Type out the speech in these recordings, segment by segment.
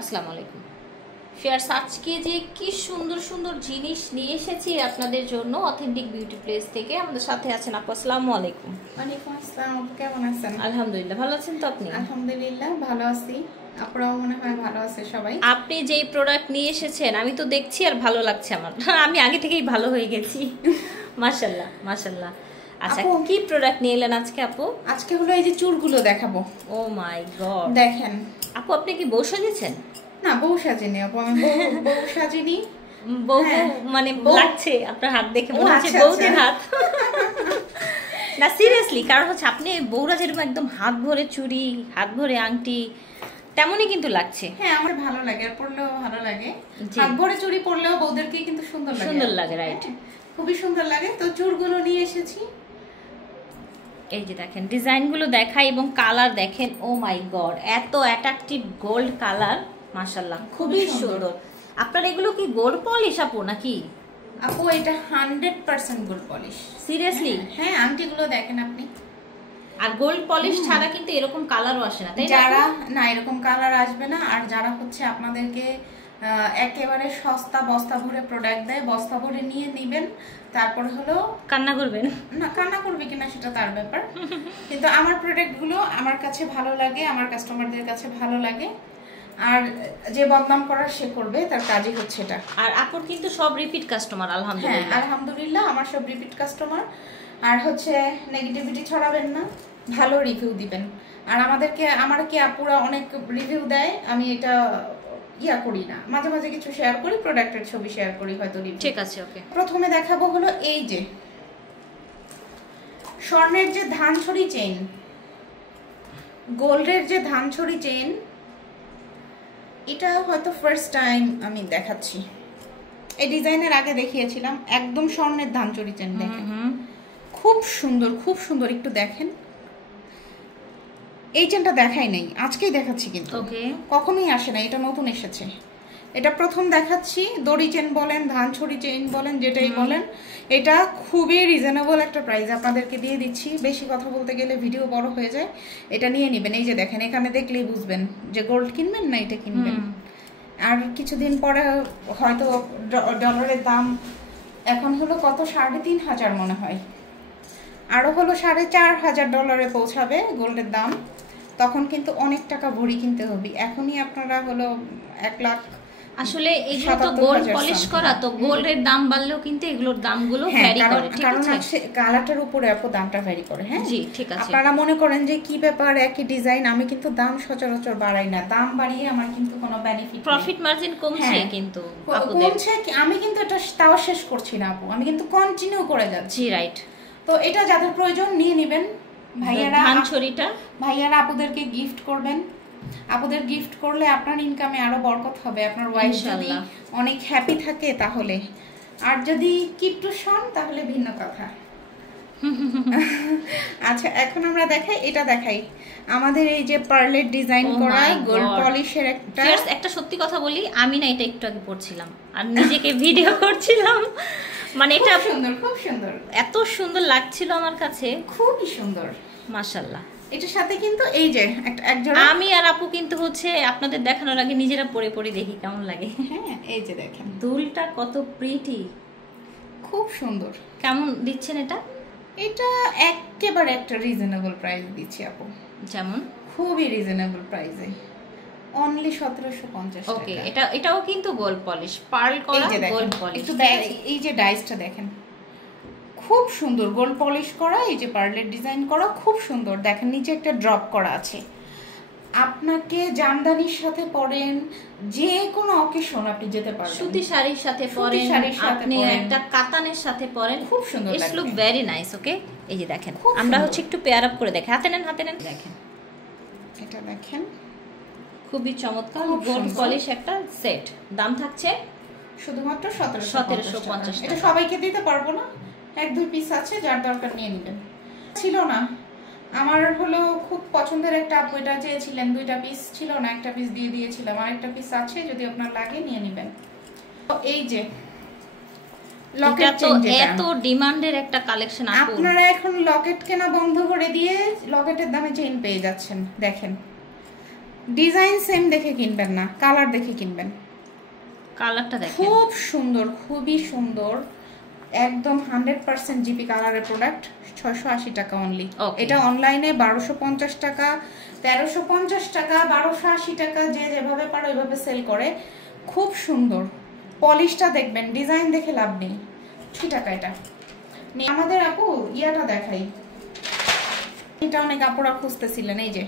আসসালামু আলাইকুম ফিয়ার্স, আজকে যে কি সুন্দর সুন্দর জিনিস নিয়ে এসেছি আপনাদের জন্য অথেন্টিক বিউটি প্লেস থেকে। আমাদের সাথে আছেন আপু। আসসালামু আলাইকুম। ওয়ালাইকুম আসসালাম। কেমন আছেন? আলহামদুলিল্লাহ, ভালো আছেন তো আপনি? আলহামদুলিল্লাহ ভালো আছি, আপনারাও মনে হয় ভালো আছে সবাই। আপনি যেই প্রোডাক্ট নিয়ে এসেছেন আমি তো দেখছি আর ভালো লাগছে আমার। আমি আগে থেকেই ভালো হয়ে গেছি। মাশাআল্লাহ মাশাআল্লাহ। আচ্ছা, কি প্রোডাক্ট নিয়ে এলেন আজকে আপু? আজকে হলো এই যে চুলগুলো দেখাবো। ও মাই গড, দেখেন আপু। আপনি কি বউ সাজিয়েছেন? না, বউ সাজিনি আপু, আমি বউ সাজিনি। বউ মানে লাগছে আপনার হাত দেখে মনে হচ্ছে বউদের হাত। না সিরিয়াসলি, কারণ হচ্ছে আপনি বউরা যেরকম একদম হাত ভরে চুড়ি, হাত ভরে আংটি, তেমনই কিন্তু লাগছে। হ্যাঁ, আমার ভালো লাগে, আর পরলেও ভালো লাগে। হাত ভরে চুড়ি পরলেও বউদেরকে কিন্তু সুন্দর লাগে। সুন্দর লাগে, রাইট, খুবই সুন্দর লাগে। তো চুড়গুলো নিয়ে এসেছি। এই যে দেখেন ডিজাইনগুলো দেখাই এবং কালার দেখেন। ও মাই গড, এত অ্যাট্রাকটিভ গোল্ড কালার, মাশাআল্লাহ খুবই সুন্দর। আপনার এগুলো কি গোল্ড পলিশ আপু নাকি? আপু এটা 100% গোল্ড পলিশ। সিরিয়াসলি? হ্যাঁ, আংটিগুলো দেখেন আপনি। আর গোল্ড পলিশ ছাড়া কিন্তু এরকম কালারও আসে না, তাই যারা না এরকম কালার আসবে না। আর যারা হচ্ছে আপনাদেরকে একেবারে সস্তা বস্তা ভরে প্রোডাক্ট দেয়, বস্তা ভরে নিয়ে নিবেন, তারপর হলো কান্না করবেন। না, কান্না করবে কিনা সেটা তার ব্যাপার। কিন্তু আমার প্রোডাক্টগুলো আমার কাছে ভালো লাগে, আমার কাস্টমারদের কাছে ভালো লাগে। আর যে বদনাম করার সে করবে, তার কাজই হচ্ছে এটা। আর আপুর কিন্তু সব রিপিট কাস্টমার, আলহামদুলিল্লাহ। হ্যাঁ আলহামদুলিল্লাহ, আমার সব রিপিট কাস্টমার। আর হচ্ছে নেগেটিভিটি ছড়াবেন না, ভালো রিভিউ দিবেন। আর আমাকে আপুরা অনেক রিভিউ দেয়, আমি এটা করি না। মাঝে মাঝে কিছু শেয়ার করি, প্রোডাক্টের ছবি শেয়ার করি, হয়তো রিভিউ। ঠিক আছে, ওকে। প্রথমে দেখাবো হলো এই যে স্বর্ণের যে ধানছড়ি চেইন, গোল্ডের যে ধানছড়ি চেইন, এটা হয়তো ফার্স্ট টাইম আমি দেখাচ্ছি। এই ডিজাইনের আগে দেখিয়েছিলাম, একদম স্বর্ণের ধানছড়ি চেইন। দেখেন খুব সুন্দর, খুব সুন্দর। একটু দেখেন, এই চেনটা দেখাই নাই, আজকেই দেখাচ্ছি। কিন্তু কখনোই আসে না, এটা নতুন এসেছে। এটা প্রথম দেখাচ্ছি। দড়ি চেন বলেন, ধানছড়ি চেইন বলেন, যেটাই বলেন, এটা খুবই রিজনেবল একটা প্রাইস আপনাদেরকে দিয়ে দিচ্ছি। বেশি কথা বলতে গেলে ভিডিও বড় হয়ে যায়, এটা নিয়ে নেবেন। এই যে দেখেন, এখানে দেখলেই বুঝবেন যে গোল্ড কিনবেন না এটা কিনবেন। আর কিছুদিন পরে হয়তো ডলারের দাম এখন হলো কত, 3,500 মনে হয়, আরো হলো $4,500 পৌঁছাবে গোল্ডের দাম। তখন কিন্তু অনেক টাকা ভরি কিনতে হবে। এখনই আপনারা হলো 1 লাখ। আসলে এগুলো তো গোল্ড পলিশ করা, তো গোল্ডের দাম বাড়লেও কিন্তু এগুলোর দামগুলো ভ্যারি করে, ঠিক আছে? কারণ কালারটার উপরে আপু দামটা ভ্যারি করে। হ্যাঁ জি, ঠিক আছে। আপনারা মনে করেন যে কি ব্যাপার, একই ডিজাইন, আমি কিন্তু দাম সচরাচর বাড়াই না। দাম বাড়িয়ে আমার কিন্তু কোনো বেনিফিট, প্রফিট মার্জিন কমছে, কিন্তু কমছে। আমি কিন্তু এটা তাও শেষ করছি না আপু, আমি কিন্তু কন্টিনিউ করে যাচ্ছি। রাইট। তো এটা যাদের প্রয়োজন নিয়ে নেবেন। ভাইয়ারা আপুদেরকে গিফট করবেন। আপুদের গিফট করলে আপনার ইনকামে আরো বরকত হবে। আপনার ওয়াইফ যদি অনেক হ্যাপি থাকে তাহলে, আর যদি কিপটুস হন তাহলে ভিন্ন কথা। আচ্ছা, এখন আমরা এটা দেখাই আমাদের এই যে পার্লের ডিজাইন করা গোল্ড পলিশের একটা সত্যি কথা বলি, আমি না এটা একটু আগে পড়ছিলাম আর নিজেকে ভিডিও করছিলাম। মানে এটা সুন্দর, খুব সুন্দর, এত সুন্দর লাগছিল আমার কাছে, খুবই সুন্দর, মাশাআল্লাহ। এটার সাথে কিন্তু এই যে একজোড়া, আমি আর আপু কিন্তু হচ্ছে আপনাদের দেখানোর আগে নিজেরা পরে পরে দেখি কেমন লাগে। হ্যাঁ, এই যে দেখেন দুলটা কত প্রিটি, খুব সুন্দর। কেমন দিচ্ছেন এটা? এটা একেবারে একটা রিজনেবল প্রাইস দিচ্ছি আপু। যেমন? খুবই রিজনেবল প্রাইসে, অনলি 1750 টাকা। ওকে, এটাও কিন্তু গোল্ড পলিশ, পার্ল করা গোল্ড পলিশ। একটু এই যে ডাইসটা দেখেন, খুব সুন্দর গোল্ড পলিশ করা। এই যে পার্লের ডিজাইন করা, খুব সুন্দর। দেখেন নিচে একটা ড্রপ করা আছে। আপনাকে জামদানির সাথে পরেন, যে কোনো অকেশন আপনি যেতে পারবেন। সুতি শাড়ির সাথে পরেন, আপনি একটা কাতানের সাথে পরেন, খুব সুন্দর লাগে। It's look very nice. Okay, এই যে দেখেন, আমরা হচ্ছে একটু পেয়ার আপ করে দেখি। হাতে নেন দেখেন, এটা দেখেন খুবই চমৎকার গোল্ড পলিশ একটা সেট। দাম থাকছে শুধুমাত্র 1750। এটা সবাইকে দিতে পারবো না, 1-2 পিস আছে, যার দরকার নিয়ে নেবেন। ছিল না, আমার হলো খুব পছন্দের একটা আপু এটা চেয়েছিলেন, 2টা পিস ছিল না, একটা পিস দিয়ে দিয়েছিলাম। আর একটা পিস আছে, যদি আপনার লাগে নিয়ে নেবেন। তো এই যে লকেট চেইন, এত ডিমান্ডের একটা কালেকশন। আপনারা এখন লকেট কেনা বন্ধ করে দিয়ে লকেটের দামে চেইন পেয়ে যাচ্ছেন। দেখেন ডিজাইন সেম দেখে কিনবেন না, কালার দেখে কিনবেন। কালারটা দেখেন, খুব সুন্দর, খুবই সুন্দর, একদম 100% জিপি কালারের প্রোডাক্ট। 680 টাকা অনলি। এটা অনলাইনে 1250 টাকা, 1350 টাকা, 1280 টাকা, যে যেভাবে পারে ওইভাবে সেল করে। খুব সুন্দর, পলিশটা দেখবেন, ডিজাইন দেখে লাভ নেই। 3 টাকা এটা। আমাদের আপু ইয়াটা দেখাই, এটা অনেক আপুরা খুঁজতেছিলেন, এই যে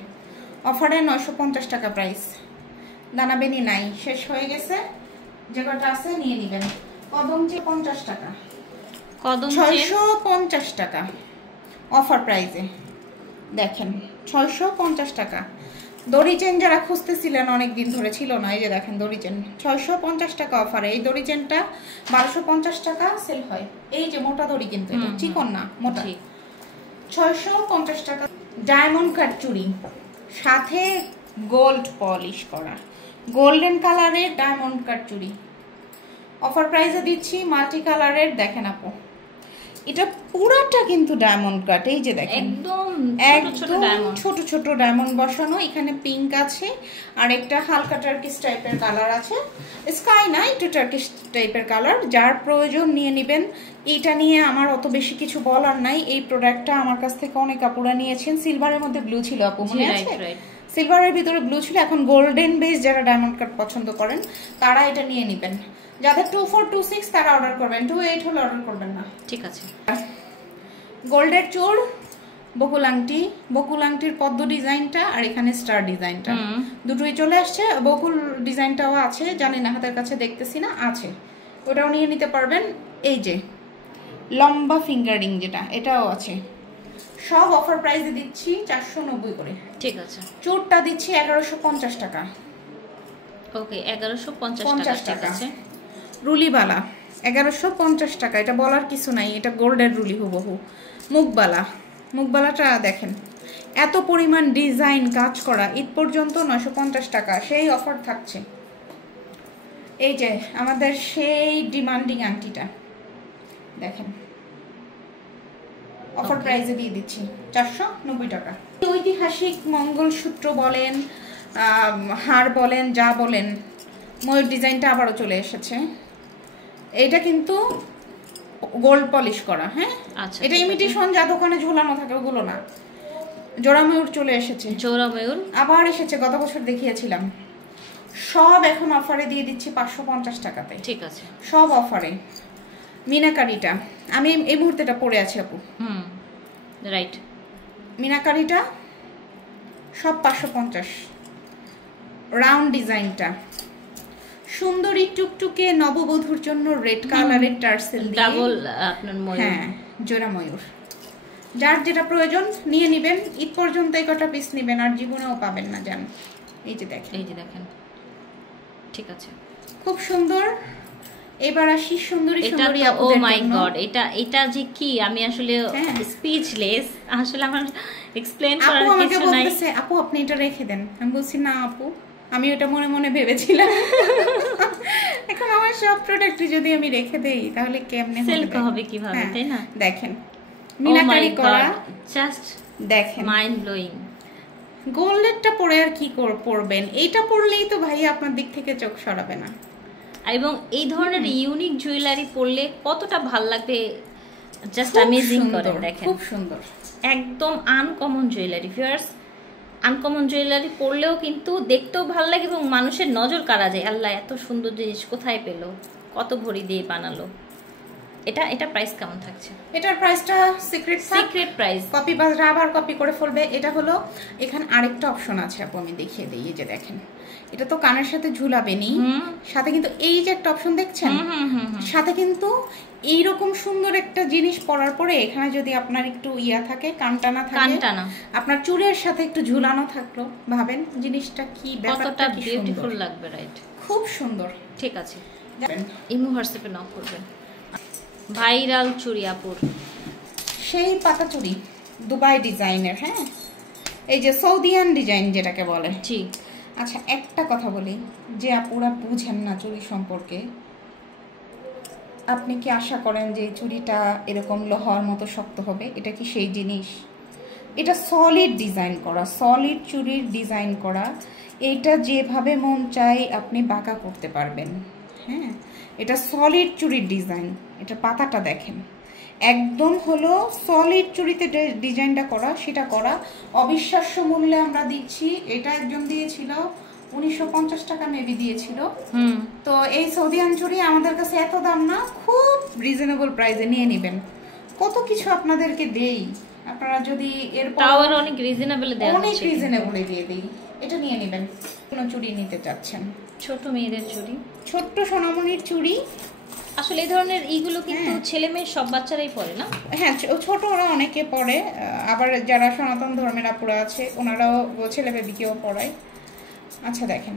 অফারে 950 টাকা প্রাইস। দানাবেনি নাই, শেষ হয়ে গেছে, যে কটা আছে নিয়ে নেবেন। কদমচি 50 টাকা, কদম 650 টাকা অফার প্রাইসে, দেখেন 650 টাকা। দড়ি চেন যারা খুঁজতেছিলেন অনেক দিন ধরে ছিল না, এই যে দেখেন দড়ি চেন 650 টাকা অফারে। এই দড়ি চেনটা 1250 টাকা সেল হয়। এই যে মোটা দড়ি, কিন্তু এটা চিকন না, মোটা। 650 টাকা। ডায়মন্ড কাট চুড়ি, সাথে গোল্ড পলিশ করা, গোল্ডেন কালারের ডায়মন্ড কাট চুড়ি অফার প্রাইসে দিচ্ছি। মাল্টি কালারের, দেখেন আপু এটা পুরাটা কিন্তু ডায়মন্ড কাট। এই যে দেখেন একদম ছোট ছোট ডায়মন্ড বসানো। এখানে পিঙ্ক আছে, আর একটা হালকা টার্কিশ টাইপের কালার আছে, স্কাই না একটু টার্কিশ টাইপের কালার। যার প্রয়োজন নিয়ে নেবেন। এইটা নিয়ে আমার অত বেশি কিছু বলার নাই। এই প্রোডাক্টটা আমার কাছ থেকে অনেক আপুরা নিয়েছেন। সিলভারের মধ্যে ব্লু ছিল আপু, মনে আছে? সিলভারের ভিতরে ব্লু ছিল। এখন গোল্ডেন বেস যারা ডায়মন্ড কাট পছন্দ করেন তারা এটা নিয়ে নেবেন। যাদের 2426 তারা অর্ডার করবেন, 28 হলে অর্ডার করবেন না, ঠিক আছে? গোল্ডের চোর, বকুল আংটি, বকুল আংটির পদ্ম ডিজাইনটা আর এখানে স্টার ডিজাইনটা দুটোই চলে আসছে। বকুল ডিজাইনটাও আছে, জানি না, হাতের কাছে দেখতেছি না, আছে, ওটাও নিয়ে নিতে পারবেন। এই যে লম্বা ফিঙ্গারিং যেটা, এটাও আছে। সব অফার প্রাইসে দিচ্ছি 490 করে, ঠিক আছে? চোরটা দিচ্ছি 1150 টাকা। ওকে, 1150 টাকা। রুলিবালা 1150 টাকা, এটা বলার কিছু নাই, এটা গোল্ডের রুলি হুবহু। মুখবালা, মুখবালাটা দেখেন এত পরিমাণ ডিজাইন কাজ করা, ঈদ পর্যন্ত 950 টাকা, সেই অফার থাকছে। এই যে আমাদের সেই ডিমান্ডিং আংটিটা দেখেন, অফার প্রাইসে দিয়ে দিচ্ছি 490 টাকা। ঐতিহাসিক মঙ্গলসূত্র বলেন, হার বলেন, যা বলেন, ময়ূর ডিজাইনটা আবারও চলে এসেছে। এটা কিন্তু গোল্ড পলিশ করা, হ্যাঁ আচ্ছা। এটা ইমিটেশন যা দোকানে ঝোলানো থাকে ওগুলো না। জোড়া ময়ূর চলে এসেছে, জোড়া ময়ূর আবার এসেছে, গত বছর দেখিয়েছিলাম। সব এখন অফারে দিয়ে দিচ্ছি 550 টাকাতে, ঠিক আছে? সব অফারে। মিনাকারিটা আমি এই মুহূর্তেটা পরে আছি আপু, রাইট? মিনাকারিটা সব 550। রাউন্ড ডিজাইনটা সুন্দরী টুকটুকে নববধূর জন্য রেড কালারের টার্সেল দিয়ে ডাবল আপনার ময়ূর, হ্যাঁ জোড়া ময়ূর। যার যেটা প্রয়োজন নিয়ে নেবেন। ঈদ পর্যন্ত এই কটা পিস নেবেন, আর জীবনেও পাবেন না, জান। এই যে দেখেন, এই যে দেখেন, ঠিক আছে? খুব সুন্দর। এবার আসি সুন্দরী সুন্দরী আপুদের জন্য। ও মাই গড, এটা যে কি, আমি আসলে স্পিচলেস, আসলে আমার এক্সপ্লেইন করার কিছু নাই। আপু আপনি এটা রেখে দেন। আমি বলছি না আপু, আমি ওটা মনে মনে ভেবেছিলাম। এখন আমার সব প্রোডাক্ট যদি আমি রেখে দেই তাহলে কেমনে হবে, কিভাবে, তাই না? দেখেন মিনাকারি করা, জাস্ট দেখেন, মাইন্ড ব্লোয়িং। গোল্ডেরটা পরে আর কি পরবেন? এইটা পরলেই তো ভাই আপনার দিক থেকে চোখ সরাবে না। এবং এই ধরনের ইউনিক জুয়েলারি পরলে কতটা ভাল লাগবে, জাস্ট অ্যামেজিং করে। দেখেন খুব সুন্দর, একদম uncommon jewellery. Viewers, uncommon jewellery পরলেও কিন্তু দেখতেও ভালো লাগে এবং মানুষের নজর কাড়া যায়। আল্লাহ এত সুন্দর জিনিস কোথায় পেলো, কত ভরি দিয়ে বানালো। এটা প্রাইস কেমন থাকছে? এটার প্রাইসটা সিক্রেট প্রাইস। কপি বাজরা আবার কপি করে ফেলবে। এটা হলো, এখানে আরেকটা অপশন আছে আপু, আমি দেখিয়ে দিই। এই যে দেখেন, এটা তো কানের সাথে ঝুলাবেনি, সাথে কিন্তু এই যে একটা অপশন দেখছেন, সাথে কিন্তু এইরকম সুন্দর একটা জিনিস পরার পরে এখানে যদি আপনার একটু ইয়া থাকে, কানটানা থাকে, আপনার চুলের সাথে একটু ঝুলানো থাকলো, ভাবেন জিনিসটা কি, ব্যাপারটা কি বিউটিফুল লাগবে, রাইট? খুব সুন্দর, ঠিক আছে? ইমো হোয়াটসঅ্যাপে নক করবেন। ভাইরাল চুড়ি আপুর, সেই পাতা চুড়ি, দুবাই ডিজাইনের, হ্যাঁ, এই যে সৌদিয়ান ডিজাইন যেটাকে বলে। জি আচ্ছা, একটা কথা বলি, যে আপুরা বুঝেন না চুড়ি সম্পর্কে, আপনি কি আশা করেন যে চুড়িটা এরকম লোহার মতো শক্ত হবে? এটা কি সেই জিনিস? এটা সলিড ডিজাইন করা, সলিড চুড়ির ডিজাইন করা। এইটা যেভাবে মন চাই আপনি বাঁকা করতে পারবেন। হ্যাঁ, এটা সলিড চুড়ির ডিজাইন। এটা পাতাটা দেখেন, একদম হলো সলিড চুড়িতে ডিজাইনটা করা, সেটা করা অবিশ্বাস্য মূল্যে আমরা দিচ্ছি। এটা একজন দিয়েছিল 1950 টাকা মেবি দিয়েছিল। তো এই সৌদিয়ান চুড়ি আমাদের কাছে এত দাম না, খুব রিজনেবল প্রাইসে নিয়ে নেবেন। কত কিছু আপনাদেরকে দেই, আপনারা যদি এর পাওয়ার অনেক রিজনেবল দেয়া আছে, অনেক রিজনেবলে দিয়ে দেই। এটা নিয়ে নেবেন। কোন চুড়ি নিতে চাচ্ছেন? ছোট মেয়েদের চুড়ি, ছোট্ট সোনামণির চুড়ি। আসলে এই ধরনের এইগুলো কিন্তু ছেলে মেয়ে সব বাচ্চারাই পরে না? হ্যাঁ, ছোটরা অনেকে পরে, আবার যারা সনাতন ধর্মের আপুরা আছে ওনারাও ছেলে বেবিকেও পরায়। আচ্ছা দেখেন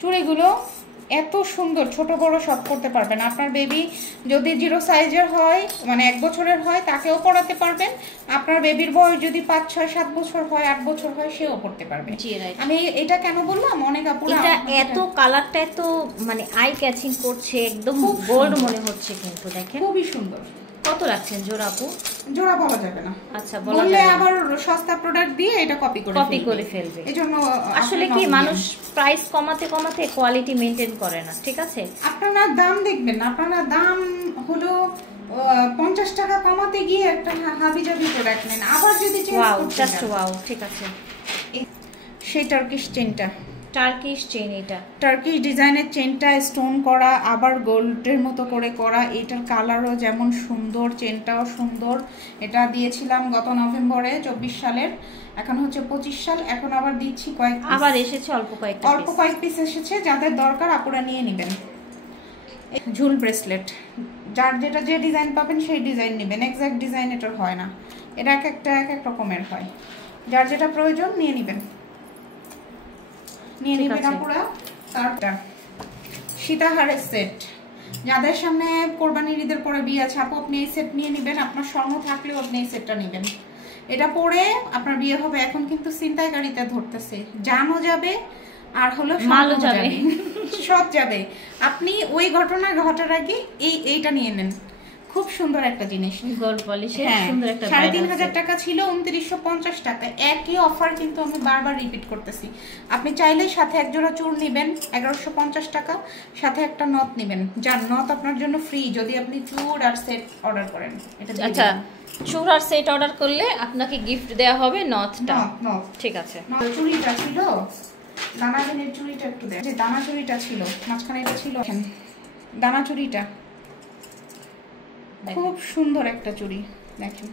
চুড়িগুলো এত সুন্দর, ছোট বড় সব করতে পারবেন। আপনার বেবি যদি 0 সাইজের হয়, মানে 1 বছরের হয়, তাকেও পরাতে পারবেন। আপনার বেবির বয়স যদি 5, 6, 7 বছর হয়, 8 বছর হয়, সেও পড়তে পারবে। আমি এটা কেন বললাম, অনেক আপুরা এটা এত কালারটা এত মানে আই ক্যাচিং করছে, একদম গোল্ড মনে হচ্ছে কিন্তু দেখেন খুবই সুন্দর। কত রাখছেন জোড়া আপু? জোড়া বলা যাবে না। আচ্ছা, বলা যাবে আবার সস্তা প্রোডাক্ট দিয়ে এটা কপি করে ফেলবে। এজন্য আসলে কি মানুষ প্রাইস কমাতে কমাতে কোয়ালিটি মেইনটেইন করে না, ঠিক আছে? আপনারা দাম দেখবেন না, আপনারা দাম হলো 50 টাকা কমাতে গিয়ে একটা হাবিজাবি প্রোডাক্ট নেন, আবার যদি ওয়াও, জাস্ট ওয়াও। ঠিক আছে, সেই টার্কিশ চেইনটা, টার্কিশ চেইন, এটা টার্কিশ ডিজাইনের চেইনটা স্টোন করা, আবার গোল্ডের মতো করে করা। এটার কালারও যেমন সুন্দর, চেইনটাও সুন্দর। এটা দিয়েছিলাম গত নভেম্বরে 24 সালের, এখন হচ্ছে 25 সাল। এখন আবার দিচ্ছি কয়েক, আবার এসেছে অল্প কয়েক পিস এসেছে। যাদের দরকার আপুরা নিয়ে নেবেন। ঝুল ব্রেসলেট, যার যেটা যে ডিজাইন পাবেন সেই ডিজাইন নেবেন, এক্সাক্ট ডিজাইন এটার হয় না, এটা এক এক রকমের হয়। যার যেটা প্রয়োজন নিয়ে নেবেন, নিয়ে নেবেন আপুরা। তারটা সীতাহারের সেট, যাদের সামনে কোরবানির ঈদের পরে বিয়ে আছে, আপু আপনি এই সেট নিয়ে নেবেন। আপনার স্বর্ণ থাকলেও আপনি এই সেটটা নেবেন, এটা পরে আপনার বিয়ে হবে। এখন কিন্তু ছিনতাইকারীতে ধরতেছে, জানও যাবে আর হলো মালও যাবে, সব যাবে। আপনি ওই ঘটনা ঘটার আগে এইটা নিয়ে নেন, খুব সুন্দর একটা জিনিস, গোল্ড পলিশের সুন্দর একটা 3500 টাকা ছিল, 2950 টাকা। একই অফার কিন্তু আমি বারবার রিপিট করতেছি। আপনি চাইলে সাথে এক জোড়া চূড় নেবেন 1150 টাকা, সাথে একটা নথ নেবেন, যার নথ আপনার জন্য ফ্রি যদি আপনি চূড় আর সেট অর্ডার করেন। এটা আচ্ছা, চূড় আর সেট অর্ডার করলে আপনাকে গিফট দেয়া হবে নথটা। ঠিক আছে, চুড়িটা ছিল দানাবিনের চুড়িটা একটু দেখ, যে দানা চুড়িটা ছিল মাঝখানে, এটা ছিল দানা চুড়িটা, খুব সুন্দর একটা চুড়ি। দেখেন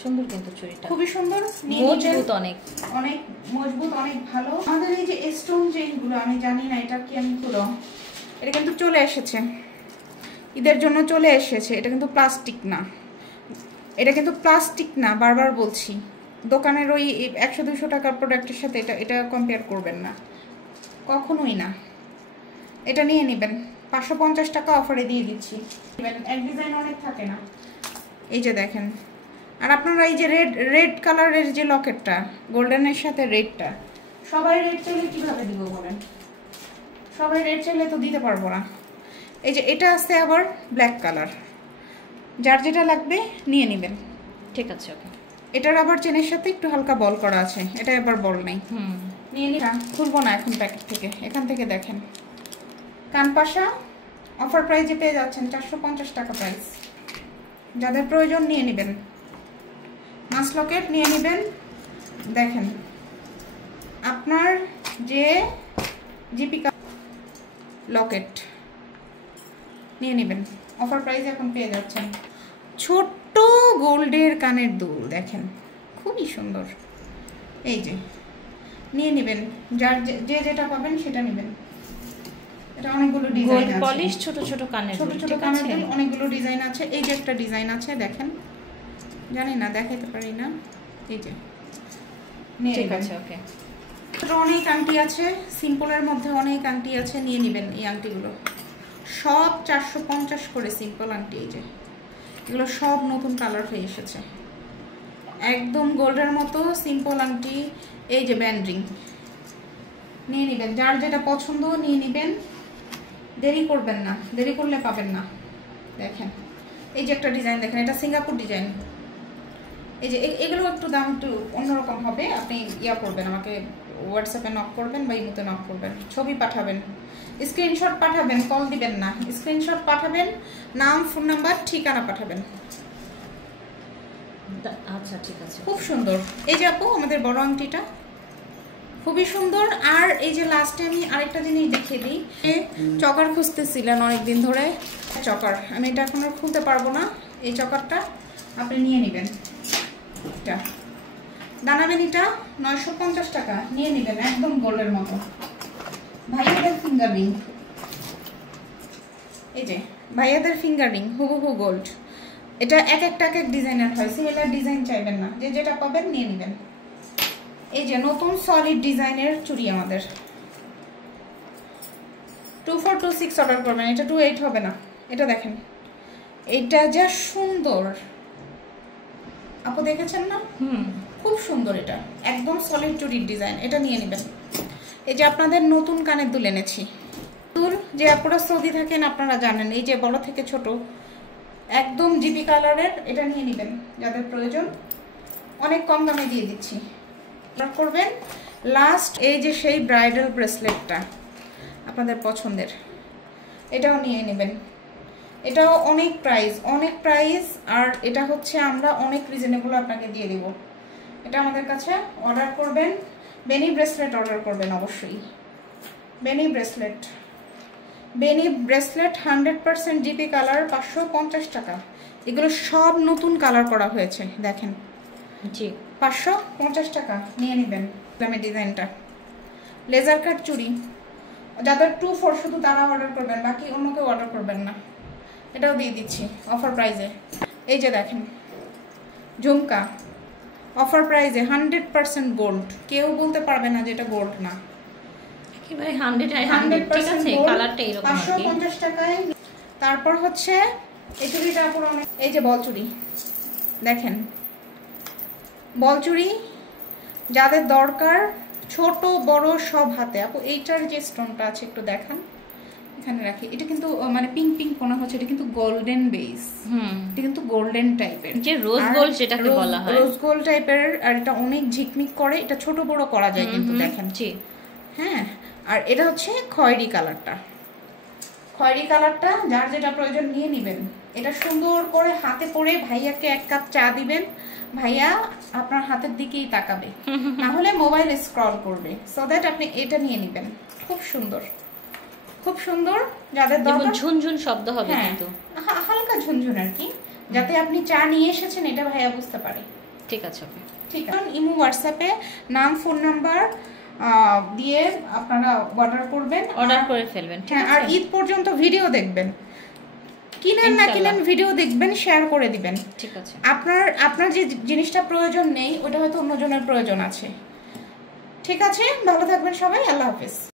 সুন্দর কিন্তু চুড়িটা খুবই সুন্দর, মজবুত, অনেক অনেক মজবুত, অনেক ভালো। আমাদের এই যে স্টোন চেইনগুলো, আমি জানি না এটা কি, আমি পুরো এটা কিন্তু চলে এসেছে, ঈদের জন্য চলে এসেছে। এটা কিন্তু প্লাস্টিক না, এটা কিন্তু প্লাস্টিক না, বারবার বলছি। দোকানের ওই 100-200 টাকার প্রোডাক্টের সাথে এটা কম্পেয়ার করবেন না, কখনোই না। এটা নিয়ে নেবেন, 550 টাকা অফারে দিয়ে দিচ্ছি। এক ডিজাইন অনেক থাকে না, এই যে দেখেন। আর আপনারা এই যে রেড কালারের যে লকেটটা, গোল্ডেনের সাথে রেডটা, সবাই রেড চাইলে কিভাবে দিব বলেন? সবাই রেড চাইলে তো দিতে পারবো না। এই যে এটা আছে আবার ব্ল্যাক কালার, যার যেটা লাগবে নিয়ে নেবেন। ঠিক আছে, ওকে। এটার আবার চেনের সাথে একটু হালকা বল করা আছে, এটা এবার বল নাই। নিয়ে নিলাম, খুলবো না এখন প্যাকেট থেকে। এখান থেকে দেখেন কানপাশা অফার প্রাইজে পেয়ে যাচ্ছেন, 450 টাকা প্রাইস। যাদের প্রয়োজন নিয়ে নেবেন। মাস লকেট নিয়ে নেবেন। দেখেন আপনার যে জিপিকা লকেট নিয়ে নেবেন, অফার প্রাইস এখন পেয়ে যাচ্ছেন। ছোট্ট গোল্ডের কানের দুল দেখেন, খুবই সুন্দর। এই যে নিয়ে নেবেন, যার যে যেটা পাবেন সেটা নেবেন। এটা অনেকগুলো ডিজাইন আছে, পলিশ ছোট ছোট কানের দুল, অনেকগুলো ডিজাইন আছে। এই যে একটা ডিজাইন আছে দেখেন, জানি না দেখাইতে পারি না, এই যে ঠিক আছে, ওকে। অনেক আংটি আছে, সিম্পলের মধ্যে অনেক আংটি আছে, নিয়ে নেবেন এই আংটিগুলো। সব 450 করে সিম্পল আংটি। এই যে এগুলো সব নতুন কালার হয়ে এসেছে, একদম গোল্ডের মতো সিম্পল আংটি। এই যে ব্যান্ড রিং নিয়ে নেবেন, যার যেটা পছন্দ নিয়ে নেবেন, দেরি করবেন না, দেরি করলে পাবেন না। দেখেন এই যে একটা ডিজাইন দেখেন, এটা সিঙ্গাপুর ডিজাইন, এই যে এগুলো একটু দাম একটু অন্যরকম হবে, আপনি ইয়া করবেন, আমাকে হোয়াটসঅ্যাপে নক করবেন বা ইমোতে নক করবেন, ছবি পাঠাবেন, স্ক্রিনশট পাঠাবেন, কল দিবেন না, স্ক্রিনশট পাঠাবেন, নাম ফোন নাম্বার ঠিকানা পাঠাবেন। আচ্ছা ঠিক আছে, খুব সুন্দর। এই যে আপু আমাদের বড় আংটিটা খুবই সুন্দর। আর এই যে লাস্টে আমি আরেকটা জিনিস দেখিয়ে দিই, চকার খুঁজতেছিলেন অনেকদিন ধরে, চকার আমি এটা এখন আর খুলতে পারবো না, এই চকারটা আপনি নিয়ে নেবেন। এটা দানাবেনিটা 950 টাকা নিয়ে নেবেন, একদম গোল্ডের মতো। ভাইয়াদের ফিঙ্গার রিং, এই যে ভাইয়াদের ফিঙ্গার রিং হুবহু গোল্ড। এটা এক একটা এক এক ডিজাইনের হয়, সিমিলার ডিজাইন চাইবেন না, যে যেটা পাবেন নিয়ে নেবেন। এই যে নতুন সলিড ডিজাইনের চুড়ি আমাদের 2426 অর্ডার করবেন, এটা 28 হবে না। এটা দেখেন, এটা যা সুন্দর আপু, দেখেছেন না? খুব সুন্দর, এটা একদম সলিড চুড়ির ডিজাইন, এটা নিয়ে নেবেন। এই যে আপনাদের নতুন কানের দুল এনেছি, দুল যে আপনারা সৌদি থাকেন আপনারা জানেন, এই যে বড় থেকে ছোট একদম জিপি কালারের, এটা নিয়ে নেবেন যাদের প্রয়োজন, অনেক কম দামে দিয়ে দিচ্ছি। করবেন লাস্ট এই যে সেই ব্রাইডাল ব্রেসলেটটা আপনাদের পছন্দের, এটাও নিয়ে নেবেন। এটাও অনেক প্রাইস, আর এটা হচ্ছে আমরা অনেক রিজনেবল আপনাকে দিয়ে দিব। এটা আমাদের কাছে অর্ডার করবেন, বেনি ব্রেসলেট অর্ডার করবেন অবশ্যই। বেনি ব্রেসলেট 100% জিপি কালার, 550 টাকা। এগুলো সব নতুন কালার করা হয়েছে, দেখেন জি 550 টাকা নিয়ে নেবেন। দামে ডিজাইনটা লেজার কাট চুড়ি, যাদের 2-4 শুধু তারা অর্ডার করবেন, বাকি অন্য কেউ অর্ডার করবেন না, এটাও দিয়ে দিচ্ছি অফার প্রাইজে। এই যে দেখেন ঝুমকা অফার প্রাইজে 100% গোল্ড, কেউ বলতে পারবে না যে এটা গোল্ড না, একেবারে 100% ঠিক আছে, কালারটা এরকম 550 টাকায়। তারপর হচ্ছে এই চুড়িটা পুরো অনেক, এই যে বল চুড়ি দেখেন, বল চুড়ি যাদের দরকার, ছোট বড় সব হাতে। আপু এইটার যে স্টোনটা আছে একটু দেখান, এখানে রাখি, এটা কিন্তু মানে পিঙ্ক পিঙ্ক মনে হচ্ছে, এটা কিন্তু গোল্ডেন বেস, এটা কিন্তু গোল্ডেন টাইপের, যে রোজ গোল্ড যেটাকে বলা হয়, রোজ গোল্ড টাইপের। আর এটা অনেক ঝিকমিক করে, এটা ছোট বড় করা যায় কিন্তু দেখেন। জি হ্যাঁ, আর এটা হচ্ছে খয়েরি কালারটা, যার যেটা প্রয়োজন নিয়ে নেবেন। এটা সুন্দর করে হাতে পরে ভাইয়াকে 1 কাপ চা দিবেন, ভাইয়া আপনার হাতের দিকেই তাকাবে, না হলে মোবাইল স্ক্রল করবে, সো দ্যাট আপনি এটা নিয়ে নেবেন। খুব সুন্দর, যাদের দরকার ঝুনঝুন শব্দ হবে, কিন্তু হালকা ঝুনঝুন আর কি, যাতে আপনি চা নিয়ে এসেছেন এটা ভাইয়া বুঝতে পারে। ঠিক আছে, ঠিক আছে। ইমো হোয়াটসঅ্যাপে নাম ফোন নাম্বার দিয়ে আপনারা অর্ডার করে ফেলবেন। হ্যাঁ, আর ঈদ পর্যন্ত ভিডিও দেখবেন, কিনেন না কিনেন ভিডিও দেখবেন, শেয়ার করে দিবেন। ঠিক আছে, আপনার যে জিনিসটা প্রয়োজন নেই ওটা হয়তো অন্যজনের প্রয়োজন আছে। ঠিক আছে, ভালো থাকবেন সবাই, আল্লাহ হাফেজ।